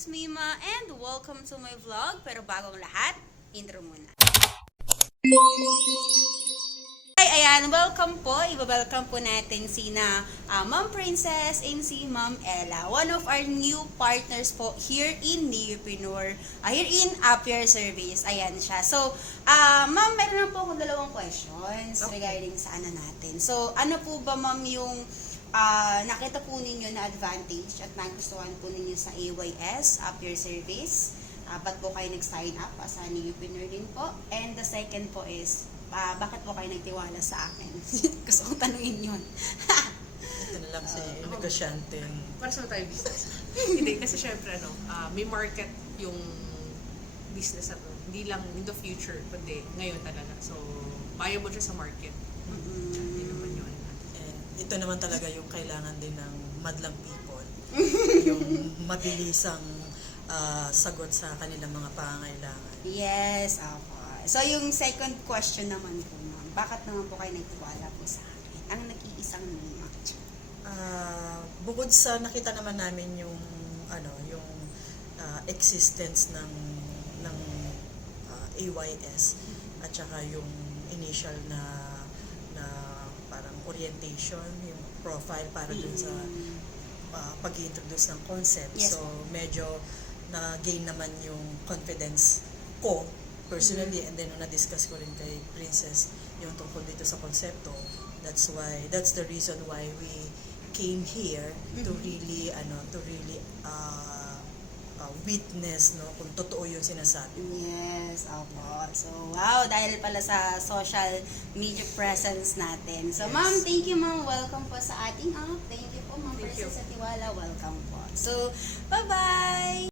is Mima and welcome to my vlog. Pero bago ang lahat, intro muna. Ay, ayan, welcome po. Welcome po natin sina Ma'am Princess and si Ma'am Ella. One of our new partners po here in Neopreneur, here in Appear Service. Ayan siya. So, Ma'am, meron na po akong dalawang questions regarding sa ano natin. So, ano po ba Ma'am yung nakita po ninyo na advantage at nagustuhan po ninyo sa AYS, Appear Service? Ba't po kayo nag-sign up as a Neopreneur din po? And the second po is, bakit po kayo nagtiwala sa akin? Gusto kong tanungin yun. Ito na lang si negosyante. Para sa tayo business. Hindi, kasi syempre, may market yung business na to. Hindi lang in the future, kundi ngayon talaga. So, viable siya sa market. Hindi naman yun. And ito naman talaga yung kailangan din ng madlang people. Yung mabilisang sagot sa kanilang mga pangangailangan. Yes, ako. So, yung second question naman po, ma'am, bakit naman po kayo nagtiwala po sa akin? Ang nag-iisang Mima. Bukod sa nakita naman namin yung existence ng AYS at saka yung initial na parang orientation, yung profile para dun sa pag-i-introduce ng concept. Yes. So, medyo na-gain naman yung confidence ko personally, and then na-discuss ko rin kay Princess yung tungkol dito sa konsepto. That's the reason why we came here to really witness kung totoo yung sinasabi. Yes, opo. So, wow, dahil pala sa social media presence natin. So, Yes. ma'am, thank you, ma'am. Welcome po sa ating app. Thank you po, ma'am Thank you. Princess at Tiwala. Welcome po. So, bye-bye!